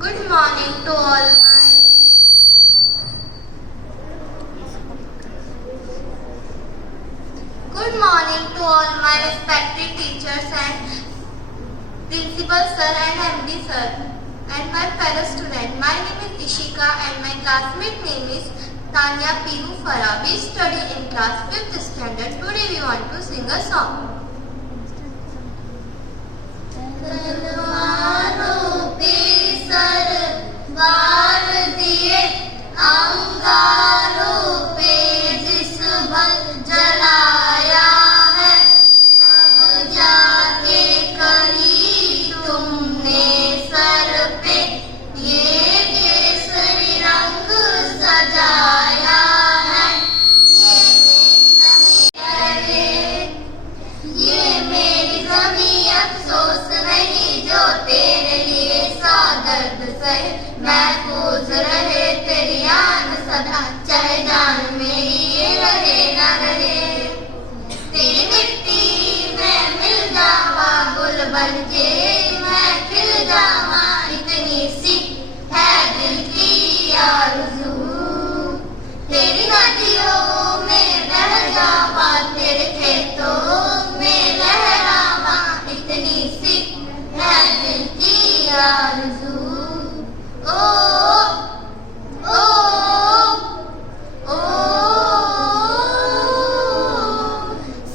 Good morning to all my Good morning to all my respected teachers and principal sir and MD sir and my fellow student. My name is Ishika and my classmate name is Tanya Piru Farah. We study in class 5th standard. Today we want to sing a song. महफूज रहे तेरी आन सदा, चाहे जान मेरी ये रहे ना रहे। तेरी मिट्टी में मिल जावा गुल बनके, मैं खिल जावा इतनी सी है दिल की आरज़ू। तेरी नदियों में बह जावा, तेरे खेतों में लहरावा इतनी सी है दिल की आरज़ू।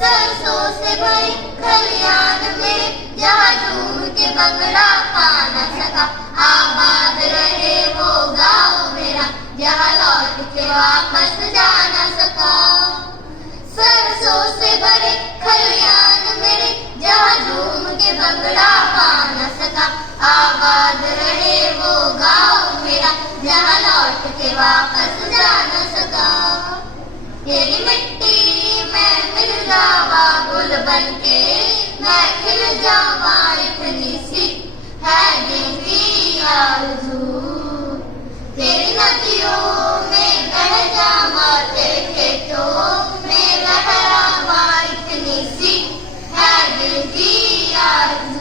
सरसों से भरी खलियान में जहाँ झूम के बंगला पा न सका, आबाद रहे वो गाँव मेरा जहाँ लौट के वापस जा न सका। सरसों से भरे खलियान मेरे जहाँ झूम के बंगला पा न सका, आबाद रहे वो गाँव मेरा जहाँ लौट के वापस जा न सका। तेरी मिट्टी में मिल जावा गुल बनके, मैं खिल जावा इतनी सी है दिल की आरज़ू। तेरी नदियों में बह जावा, तेरे खेतों में लहरावा इतनी सी है दिल की आरज़ू।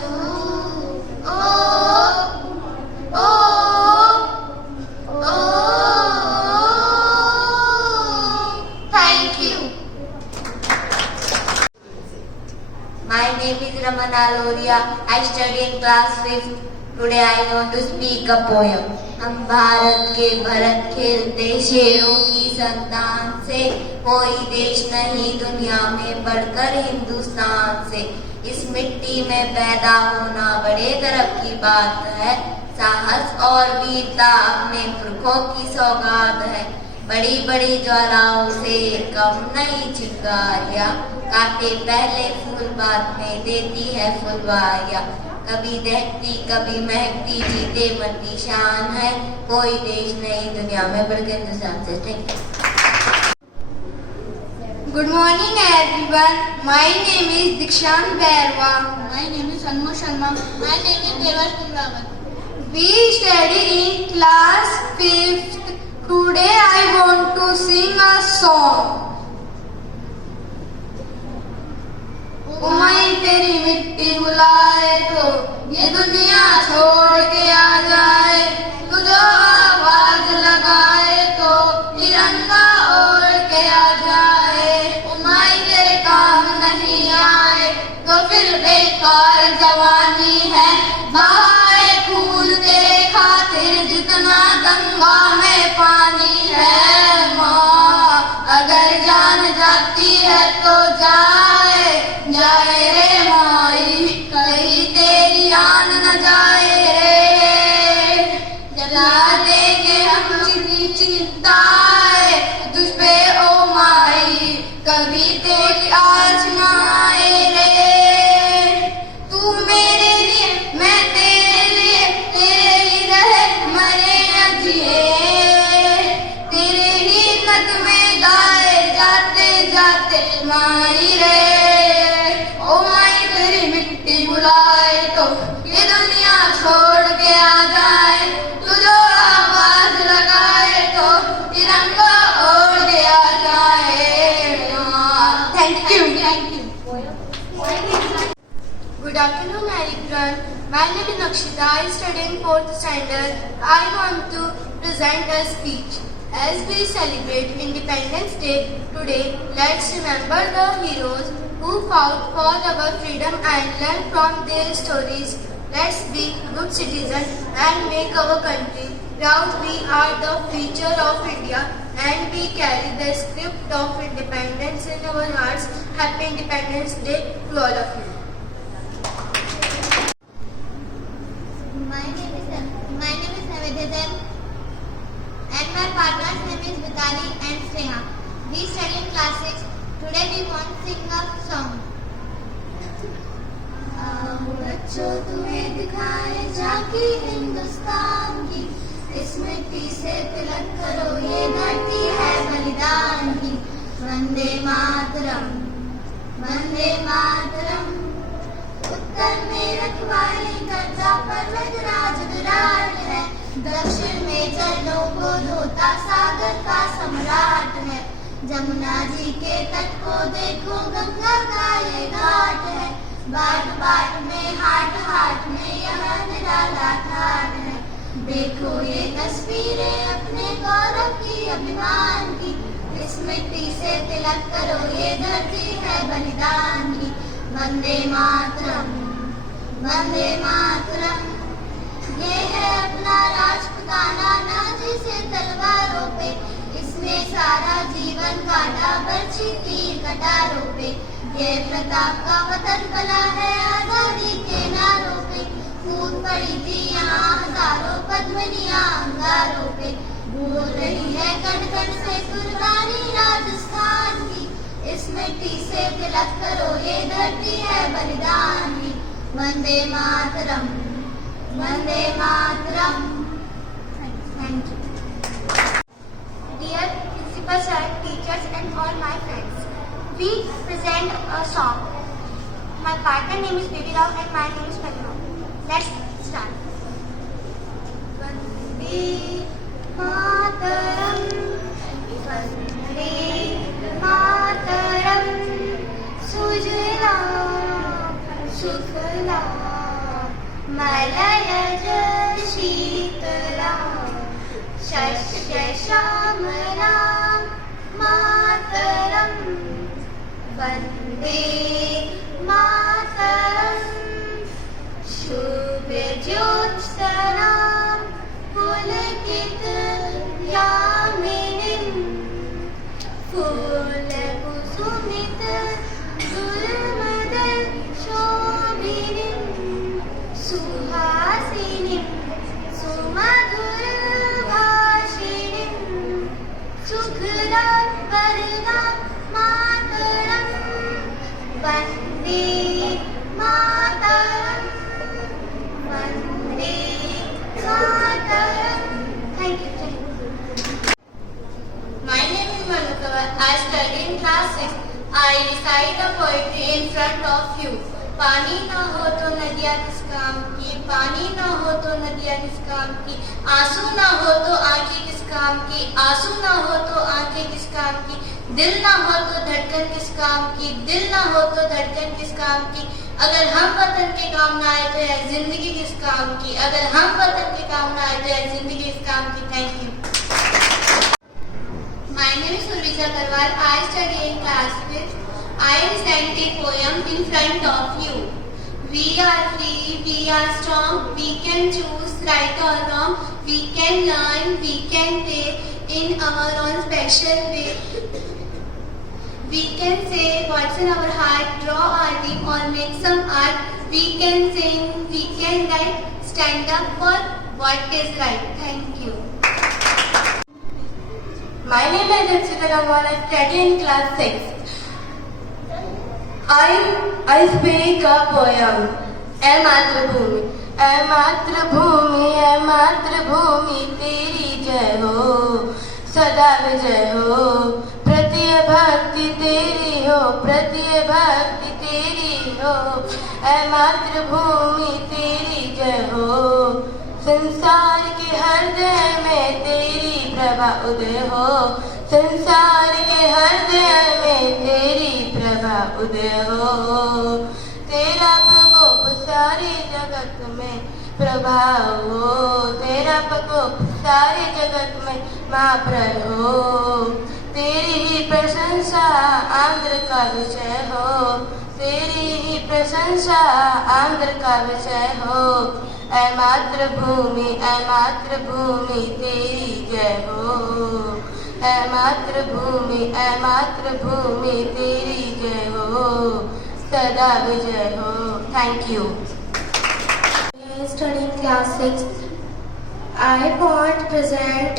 Thank you. My name is Ramana Loria. I study in class 5th. Today I want to speak a poem. हम भारत के भरत खेलते शेरों की संतान से, कोई देश नहीं दुनिया में बढ़कर हिंदुस्तान से। इस मिट्टी में पैदा होना बड़े गर्व की बात है, साहस और वीरता अपने पुरखों की सौगात है। बड़ी बड़ी ज्वालाओं से कम नहीं चिंगारियां, काटे पहले फूल बाद में देती है फुलवारियां। कभी दहकती कभी महकती जीते मरती शान है, कोई देश नहीं दुनिया में बढ़कर हिंदुस्तान से। Thank you. Good morning everyone. My name is Dikshant Bairwa. My name is Anmol Sharma. My name is Devash Kumrawat. We study in class 5th. Today I want to sing a song. उमाई तेरी मिट्टी बुलाए तो ये दुनिया छोड़ के आ जाए, तुझे आवाज लगाए तो तिरंगा ओढ़ के आ जाए। उमाई तेरे काम नहीं आए तो फिर बेकार जवानी है, बहाए खून तेरे खातिर जितना गंगा में पानी है। माँ अगर जान जाती है तो जाए जाए रे माई, कहीं तेरी आन न जाए रे। जला देंगे हम जितनी चिंता है तुझ पे ओ माई, कभी तेरी आज न आए रे। तू मेरे लिए मैं तेरे लिए, तेरे ही रहे मरे न जिए, तेरे ही नगमे गाए जाते जाते माई रे। ओ माई तेरी मिट्टी बुलाए तो ये दुनिया छोड़ के आ जाए, तुझे आवाज लगाए तो तिरंगा ओढ़ के आ जाए। Thank you. 4th standard, I want to present a speech. As we celebrate Independence Day today, let's remember the heroes who fought for our freedom and learn from their stories. Let's be good citizens and make our country proud. We are the future of India and we carry the script of independence in our hearts. Happy Independence Day to all of you. My name is Navedya and my partner's name is Vitali and Sneha. We study in class 6. Today we want to sing a song. आओ बच्चों तुम्हें दिखाए झांकी हिंदुस्तान की, इस मिट्टी से तिलक करो ये धरती है बलिदान की। वंदे मातरम वंदे मातरम। उत्तर में रखवाली करता पर्वत राज विराट है, दक्षिण में चरणों को धोता सागर का सम्राट है। जमुना जी के तट को देखो गंगा का ये घाट है, बाट बाट में हाट हाट में यह निराला ठाट है। देखो ये तस्वीरें अपने गौरव की अभिमान की, इस मिट्टी से तिलक करो ये धरती है बलिदान की। वंदे मातरम वंदे मातरम। ये है अपना राजपुताना नाजी से तलवारों पे, इसमें सारा जीवन काटा बरछी तीर कटारों पे। ये प्रताप का वतन बना है आजादी के नारों पे, कूद पड़ी थी यहाँ हजारों पद्मनियां अंगारों पे। बोल रही है कण कण से कुर्बानी राजस्थान की, इस मिट्टी से तिलक करो ये धरती है बलिदान की। Vande Mataram Vande Mataram. Thank you. Dear Principal Sir, teachers and all my friends, we present a song. My partner name is Baby Rao and my name is Padma. Let's start. Vande Mataram Vande Mataram Sujla Sufla Malayaj Sheetala Shashya Shamala Mataram Vande Mataram Shubh Jyotsnaam Pulkit Yaminim Phul Kusumit Gulmadal Shobhinim Suhasinim Sumadhur Bhashinim Sukhram Varadam Mataram Vande Mataram Vande Mataram. Thank you. My name is Manukava. I study in class 6. I recite a poetry in front of you. पानी ना हो तो नदियाँ किस काम की, पानी ना हो तो नदियाँ किस काम की, आंसू ना हो तो आंखें किस काम की, आंसू ना हो तो आंखें किस काम की, दिल ना हो तो धड़कन किस काम की, दिल ना हो तो धड़कन किस काम की। अगर हम वतन के काम ना आए तो यह जिंदगी किस काम की, अगर हम वतन के काम ना आए तो यह जिंदगी किस काम की। Thank you. My name is Urvija Karwal. I study in class 5th. I recite a poem in front of you. We are free, we are strong, we can choose right or wrong, we can learn, we can play in our own special way. We can say what's in our heart, draw our dream or make some art. We can sing, we can write, stand up for what is right. Thank you. My name is Archita Gangwal. I study in class 6. I speak a poem. ऐ मातृभूमि तेरी जय हो, सदा विजय हो। प्रत्यय भक्ति तेरी हो, प्रत्यय भक्ति तेरी हो। ऐ मातृभूमि तेरी जय हो, संसार के हृदय में तेरी प्रभा उदय हो, संसार के हृदय में तेरी प्रभा उदय हो। तेरा प्रकोप सारे जगत में प्रभाव हो, तेरा प्रकोप सारे जगत में महाप्रभु। तेरी ही प्रशंसा आंध्र का विषय हो, तेरी ही प्रशंसा आंध्र का विषय हो। ऐ मातृभूमि तेरी जय हो, ऐ मातृभूमि तेरी जय हो, सदा विजय हो। Thank you. Studying class 6, I want to present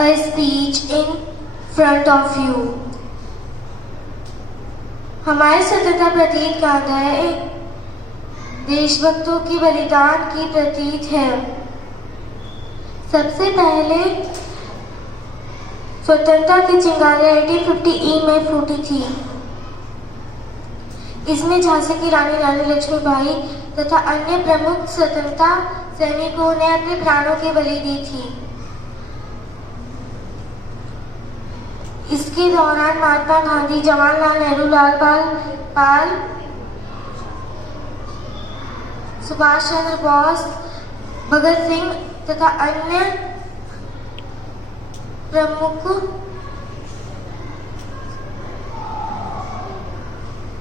a speech in front of you. हमारे स्वतंत्रता प्रतीक गाथा देशभक्तों की बलिदान की प्रतीक है। सबसे पहले स्वतंत्रता की चिंगारी 1850 में फूटी थी। इसमें झांसी की रानी रानी लक्ष्मीबाई तथा अन्य प्रमुख स्वतंत्रता सैनिकों ने अपने प्राणों की बलि दी थी। इसके दौरान महात्मा गांधी, जवाहरलाल नेहरू, लाल पाल, सुभाष चंद्र बोस, भगत सिंह तथा अन्य प्रमुख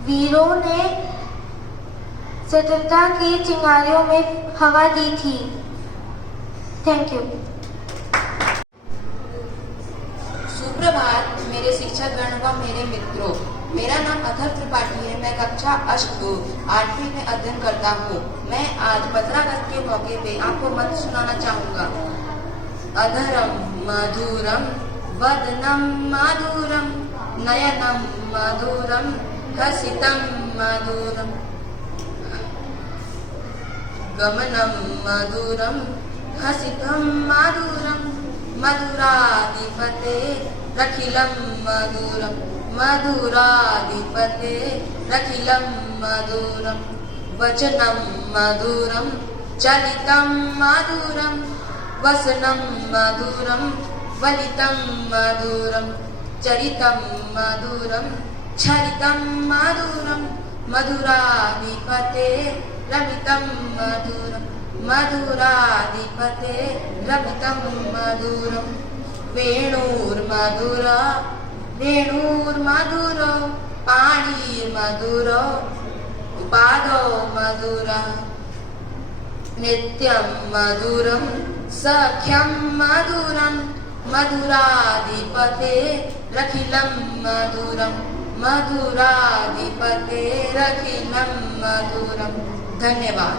वीरों ने स्वतंत्रता की चिंगारियों में हवा दी थी। Thank you. सुप्रभात मेरे शिक्षक गण व मेरे मित्रों, मेरा नाम अथर्व त्रिपाठी है। मैं कक्षा 8वीं में अध्ययन करता हूँ। मैं आज 15 अगस्त के मौके पे आपको मंत्र सुनाना चाहूँगा। अधरम मधुरम वदनम मधुरम नयनम मधुरम हसितम मधुरम गमनम मधुरम हसितम मधुरम मधुराधिपते रखिलम मधुरम मधुराधिपते रखिलम मधुरम वचनम मधुरम चलितम मधुरम वसनम मधुरम वलितम मधुरम चरितम मधुरम छरितम मधुरम मधुराधिपते रमितम मधुरम मधुराधिपते रमितम मधुरम वेणुर्मधुरा वेणुर्मधुरो पाणिर्मधुरो पादो मधुरा नित्यं मधुरं सख्यं मधुरं मधुराधिपते रखिलं मधुरं मधुराधिपते रखिलं मधुरं। धन्यवाद।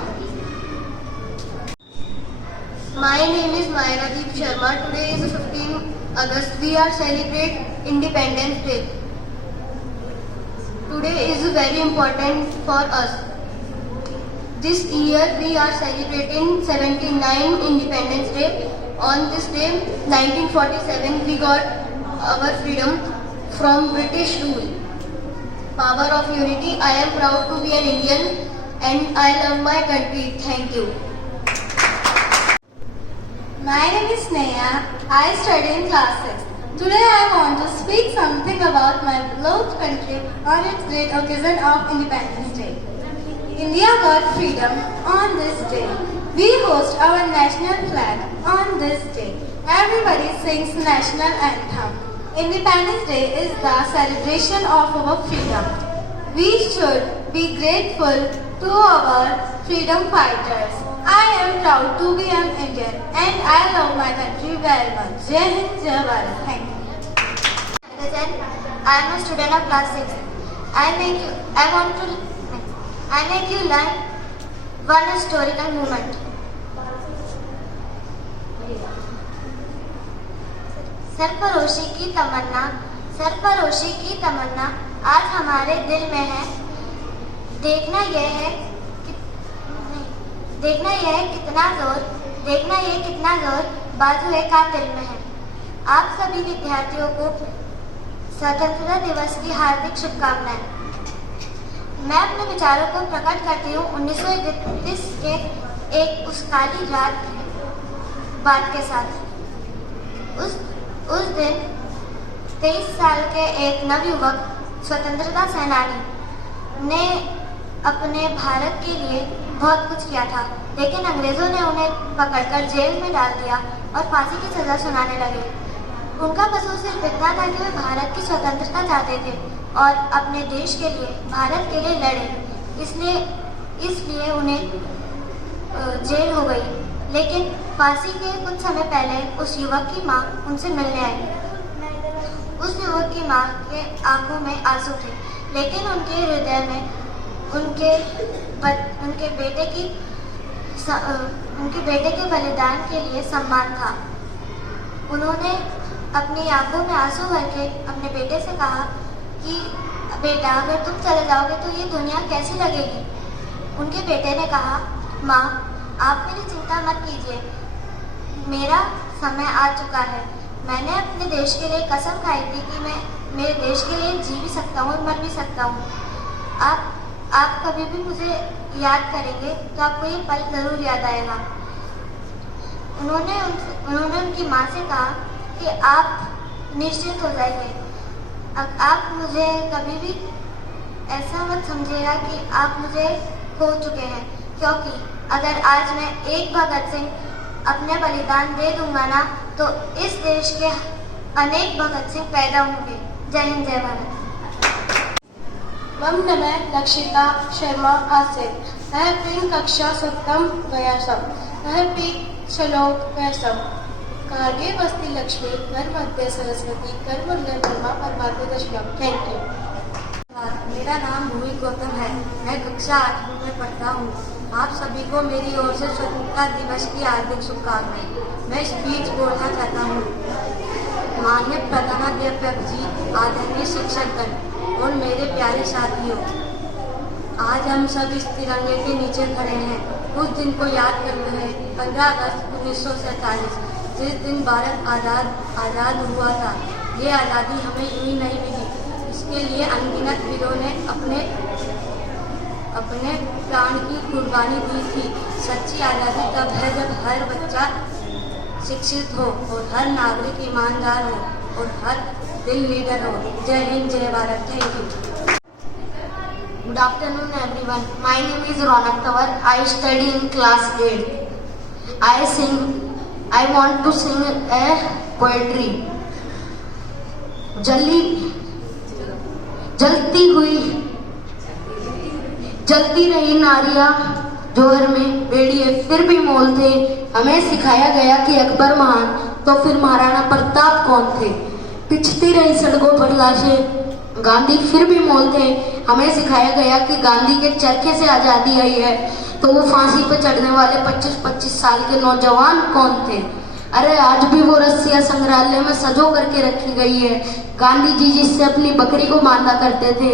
My name is Mayradeep Sharma. Today is 15 August. We are celebrate Independence Day. Today is very important for us. This year we are celebrating 79 Independence Day. On this day, 1947, we got our freedom from British rule. Power of unity. I am proud to be an Indian and I love my country. Thank you. My name is Sneha. I study in class 6. Today I want to speak something about my beloved country on its great occasion of Independence Day. India got freedom on this day. We host our national flag on this day. Everybody sings national anthem. Independence Day is the celebration of our freedom. We should be grateful to our freedom fighters. I am proud to be an Indian and I love my country very much. Jai Hind, Jai Bharat. Thank you. I am a student of class 6. I make you learn one historical moment. सरफरोशी की तमन्ना आज हमारे दिल में है। देखना यह कितना जोर बाजुए कातिल में है। आप सभी विद्यार्थियों को स्वतंत्रता दिवस की हार्दिक शुभकामनाएं। मैं अपने विचारों को प्रकट करती हूँ 1931 के एक उस काली रात बात के साथ। उस दिन 23 साल के एक नवयुवक स्वतंत्रता सेनानी ने अपने भारत के लिए बहुत कुछ किया था, लेकिन अंग्रेजों ने उन्हें पकड़कर जेल में डाल दिया और फांसी की सजा सुनाने लगे। उनका कसूर सिर्फ इतना था कि वे भारत की स्वतंत्रता चाहते थे और अपने देश के लिए, भारत के लिए लड़े। इसलिए उन्हें जेल हो गई। लेकिन फांसी के कुछ समय पहले उस युवक की माँ उनसे मिलने आई। उस युवक की माँ के आंखों में आंसू थे, लेकिन उनके हृदय में उनके बेटे के बलिदान के लिए सम्मान था। उन्होंने अपनी आंखों में आंसू भर के अपने बेटे से कहा कि बेटा, अगर तुम चले जाओगे तो ये दुनिया कैसी लगेगी। उनके बेटे ने कहा, माँ, आप मेरी चिंता मत कीजिए, मेरा समय आ चुका है। मैंने अपने देश के लिए कसम खाई थी कि मैं मेरे देश के लिए जी भी सकता हूँ और मर भी सकता हूँ। आप कभी भी मुझे याद करेंगे तो आपको ये पल जरूर याद आएगा। उन्होंने उनकी माँ से कहा कि आप निश्चित हो जाइए, आप मुझे कभी भी ऐसा मत समझिएगा कि आप मुझे खो चुके हैं, क्योंकि अगर आज मैं एक भगत सिंह अपने बलिदान दे दूंगा ना, तो इस देश के अनेक भगत सिंह पैदा होंगे। जय हिंद, जय भारत। मम नमः लक्षिता शर्मा आसिफ। वह पिन कक्षा सप्तम गयासम। वह पी श्लोक वैसम। कार्गे बस्ती लक्ष्मी कर मध्य सरस्वती कर मुरले ब्रह्मा परमात्म दशम। Thank you. मेरा नाम भूमि गौतम है। मैं कक्षा 8वीं में पढ़ता हूँ। आप सभी को मेरी ओर से स्वतंत्रता दिवस की हार्दिक शुभकामनाएं। मैं स्पीच बोलना चाहता हूँ। माननीय प्रधानाध्यापक जी, आदरणीय शिक्षकगण और मेरे प्यारे साथियों, आज हम सब इस तिरंगे के नीचे खड़े हैं। उस दिन को याद करते हैं, 15 अगस्त 1947, जिस दिन भारत आज़ाद हुआ था। ये आज़ादी हमें यूं ही नहीं मिली, इसके लिए अनगिनत वीरों ने अपने प्राण की कुर्बानी दी थी। सच्ची आज़ादी तब है जब हर बच्चा शिक्षित हो और हर नागरिक ईमानदार हो और हर दिल लीडर हो। जय हिंद, जय Bharat. Thank you. Good afternoon everyone. My name is Ronak Tawar. I study in class 8. I want to sing a poetry. जलती रही नारियां जोहर में बेड़िए फिर भी मोल थे। हमें सिखाया गया कि अकबर महान तो फिर महाराणा प्रताप कौन थे। पिछती रही सड़कों पर लाशें, गांधी फिर भी मोल थे। हमें सिखाया गया कि गांधी के चरखे से आजादी आई है, तो वो फांसी पर चढ़ने वाले 25-25 साल के नौजवान कौन थे। अरे आज भी वो रस्सियां संग्रहालय में सजो करके रखी गई है, गांधी जी जिससे अपनी बकरी को बांधा करते थे।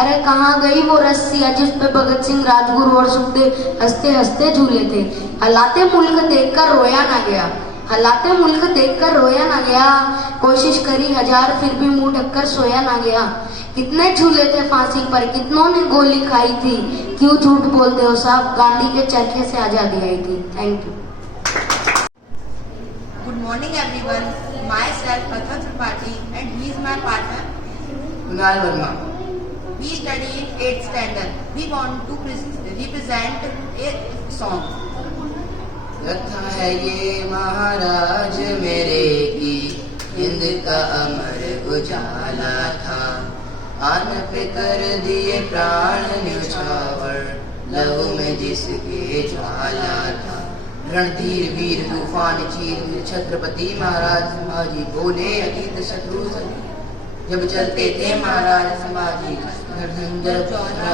अरे कहाँ गई वो रस्सियां जिस पे भगत सिंह, राजगुरु और सुखदेव हंसते हंसते झूले थे। हलाते मुल्क देखकर रोया ना गया, हलाते मुल्क देखकर रोया ना गया। कोशिश करी हजार फिर भी मुंह ढककर सोया ना गया। कितने झूले थे फांसी पर, कितनों ने गोली खाई थी। क्यों झूठ बोलते हो साहब, गांधी के चरखे से आजादी आई थी। Thank you. Good morning everyone. Myself Athar Tripathi and he is my partner Kunal Verma. We study in 8th standard. We want to represent a song. कथा है ये महाराज मेरे की, हिंद का अमर उजाला था। आन पे कर दिए प्राण न्यौछावर, लहू में जिसके ज्वाला था। रणधीर वीर तूफान चीर छत्रपति महाराज संभाजी, बोले अतीत शत्रु सभी जब चलते थे महाराज संभाजी।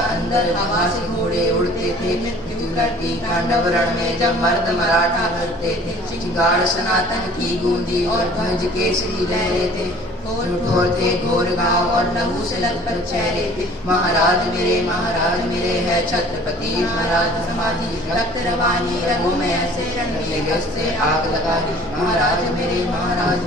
अंदर हवा से घोड़े उड़ते थे, मृत्यु लड़ती तांडव रण में जब मर्द मराठा लड़ते थे। चिंगार सनातन की गूंजी और ध्वज केसरी लहरे थे। ठोर थे घोर गांव और लहू से लगभग चेहरे थे। महाराज मेरे है छत्रपति महाराज संभाजी। रक्त रवानी रंगों में ऐसे रण से आग लगा दी। महाराज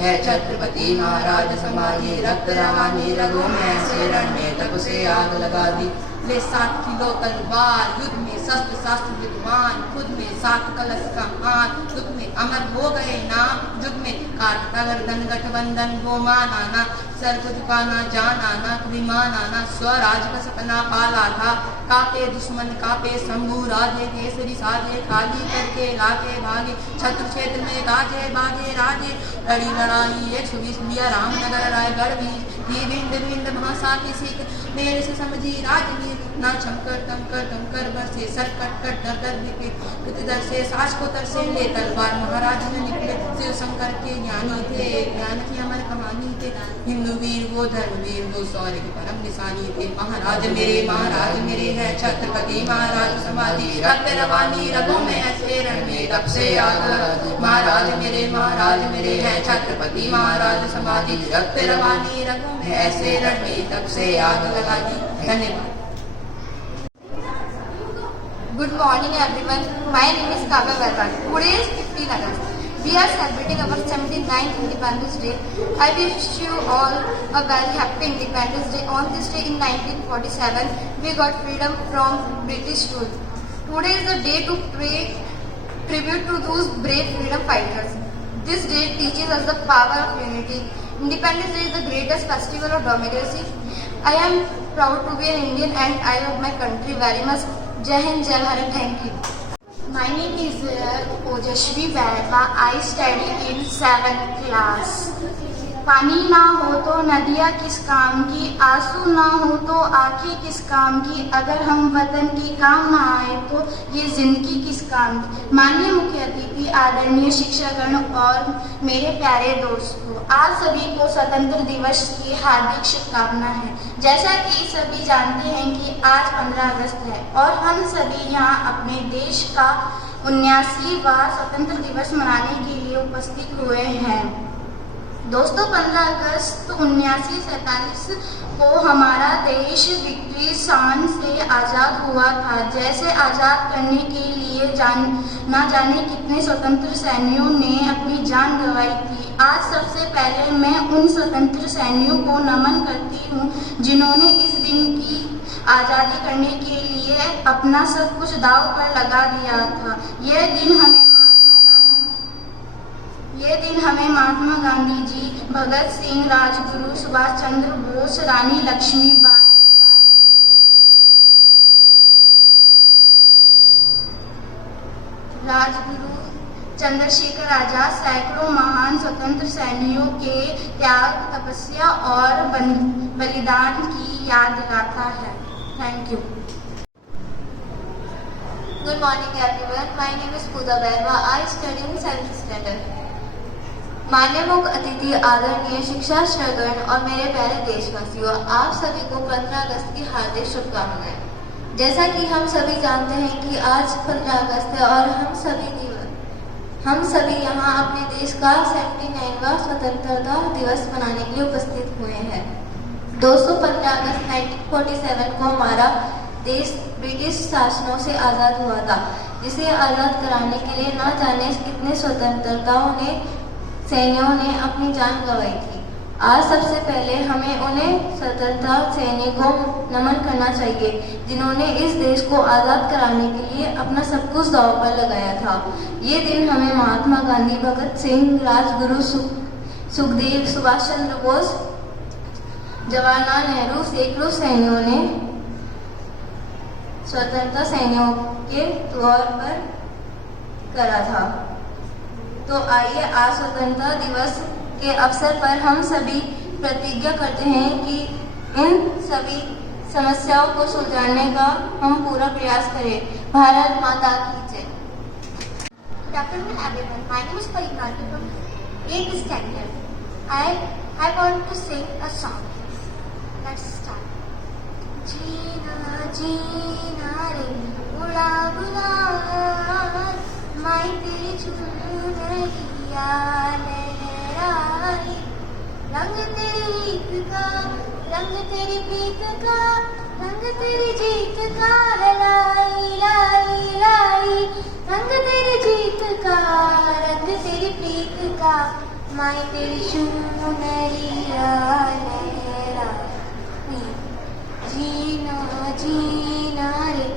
है छत्रपति महाराज संभाजी। रक्त रवानी रंगों में ऐसे रण में तब से आग लगा दी। ले 7 किलो तलवार, युद्ध में शस्त्र शास्त्र विद्वान, खुद में 7 कलश का हाथ, युद्ध में अमर हो गए नाम, युद्ध में काटता गर्दन गठबंधन वो मानाना, सर को झुकाना जानाना, विमानाना, स्वराज का सपना पाला था, कापे दुश्मन कापे शंभू राजे, केसरी साजे खाली करके लाके भागे, छत्र क्षेत्र में गाजे बाजे राजे, लड़ी लड़ाई 120 लिया रामनगर रायगढ़ भी भिंड भिंड भाषा की सीख, मेरे से समझी राजनीति ना छमकर तमकर बरसे सट कट कट डर डर बिके, प्रतिदर से सास को तरसे ले तलवार, महाराज ने निकले शिव शंकर के ज्ञानी थे, ज्ञान की अमर कहानी थे, हिंदू वीर वो धर्मवीर वो शौर्य की परम निशानी थे, महाराज मेरे है छत्रपति महाराज समाधि, रक्त रवानी रगों में ऐसे रण में तब से आग लगा दी, महाराज मेरे है छत्रपति महाराज समाधि, रक्त रवानी रगों में ऐसे रण में तब से आग लगा दी। धन्यवाद। Good morning everyone. My name is Kavya Garwal. Today is 15 August. We are celebrating our 79th Independence Day. I wish you all a very happy Independence Day. On this day in 1947, we got freedom from British rule. Today is the day to pay tribute to those brave freedom fighters. This day teaches us the power of unity. Independence Day is the greatest festival of democracy. I am proud to be an Indian and I love my country very much. Jai Hind, Jai Bharat. Thank you. My name is Ojashvi Vaidya. I study in 7th class. पानी ना हो तो नदियाँ किस काम की, आंसू ना हो तो आंखें किस काम की, अगर हम वतन की काम ना आए तो ये जिंदगी किस काम की। माननीय मुख्य अतिथि, आदरणीय शिक्षकगण और मेरे प्यारे दोस्तों, आप सभी को स्वतंत्र दिवस की हार्दिक शुभकामनाएं हैं। जैसा कि सभी जानते हैं कि आज 15 अगस्त है और हम सभी यहाँ अपने देश का 79वां स्वतंत्र दिवस मनाने के लिए उपस्थित हुए हैं। दोस्तों, 15 अगस्त 1947 को हमारा देश विक्ट्री शान से आज़ाद हुआ था। जैसे आज़ाद करने के लिए ना जाने कितने स्वतंत्र सैनिकों ने अपनी जान गंवाई थी। आज सबसे पहले मैं उन स्वतंत्र सैनिकों को नमन करती हूँ जिन्होंने इस दिन की आज़ादी करने के लिए अपना सब कुछ दांव पर लगा दिया था। यह दिन हमें महात्मा गांधी जी, भगत सिंह, राजगुरु सुभाष चंद्र बोस, रानी लक्ष्मीबाई, राजगुरु चंद्रशेखर आजाद, सैकड़ों महान स्वतंत्र सैनिकों के त्याग, तपस्या और बलिदान की याद दिलाता है। Thank you. Good morning everyone. My name is Pooja Vaidya. I study in 7th standard. माननीय मुख्य अतिथि, आदरणीय शिक्षा श्रगण और मेरे प्यारे देशवासियों, आप सभी को 15 अगस्त की हार्दिक शुभकामनाएं। जैसा कि हम सभी जानते हैं कि आज 15 अगस्त है और हम सभी यहाँ अपने देश का 79वां स्वतंत्रता दिवस मनाने के लिए उपस्थित हुए हैं। दोस्तों, 15 अगस्त 1947 को हमारा देश ब्रिटिश शासनों से आज़ाद हुआ था, जिसे आज़ाद कराने के लिए न जाने कितने स्वतंत्रताओं ने सैनिकों ने अपनी जान गंवाई थी। आज सबसे पहले हमें उन्हें स्वतंत्रता सैनिकों को नमन करना चाहिए जिन्होंने इस देश को आज़ाद कराने के लिए अपना सब कुछ दांव पर लगाया था। ये दिन हमें महात्मा गांधी, भगत सिंह, राजगुरु सुखदेव, सुभाष चंद्र बोस, जवाहरलाल नेहरू, सैकड़ों सैनिकों ने स्वतंत्रता सैनिकों के तौर पर करा था। तो आइए आज स्वतंत्रता दिवस के अवसर पर हम सभी प्रतिज्ञा करते हैं कि इन सभी समस्याओं को सुलझाने का हम पूरा प्रयास करें। भारत माता की जय। Good afternoon everyone. My name is Parikati from 8th standard. I want to sing a song. Let's start. जीना जीना रे उड़ा गुलाल, मैं तेरी चुनरिया लहराई, रंग तेरी ईद का, रंग तेरी प्रीत का, रंग तेरी जीत का है लाई लाई लाई, रंग तेरी जीत का, रंग तेरी प्रीत का, मैं तेरी चुनरिया लहराई। जीना जीना रे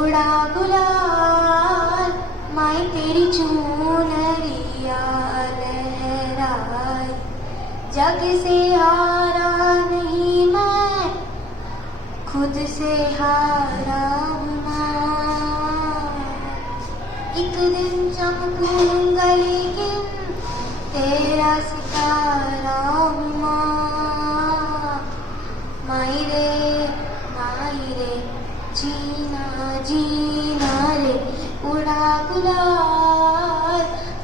उड़ा गुलाल माई तेरी चुनरिया लहराए जग से हारा नहीं मैं खुद से हारा हूँ मैं एक दिन चमकूंगा लेकिन तेरा सितारा हूँ माई रे जीना जीना रे उड़ा गुलाल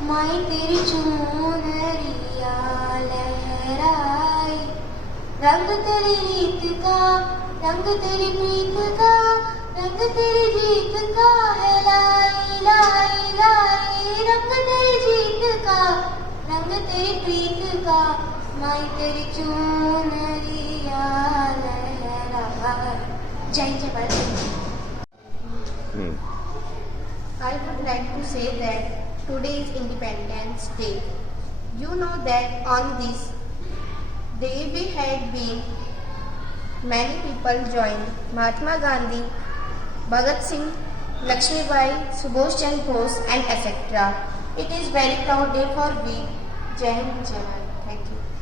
माई तेरी चुनरिया लहराए रंग तेरी रीत का रंग तेरी प्रीत का रंग तेरी जीत का है लाई लाई लाई रंग तेरी जीत का रंग तेरी प्रीत का माई तेरी चुनरिया लहराए जय जय Bharat. I would like to say that today is Independence Day. You know that on this day we had been many people joined Mahatma Gandhi, Bhagat Singh, Lakshmibai, Subhash Chandra Bose and etc. It is very proud day for we. Jai Hind, Jai Bharat. Thank you.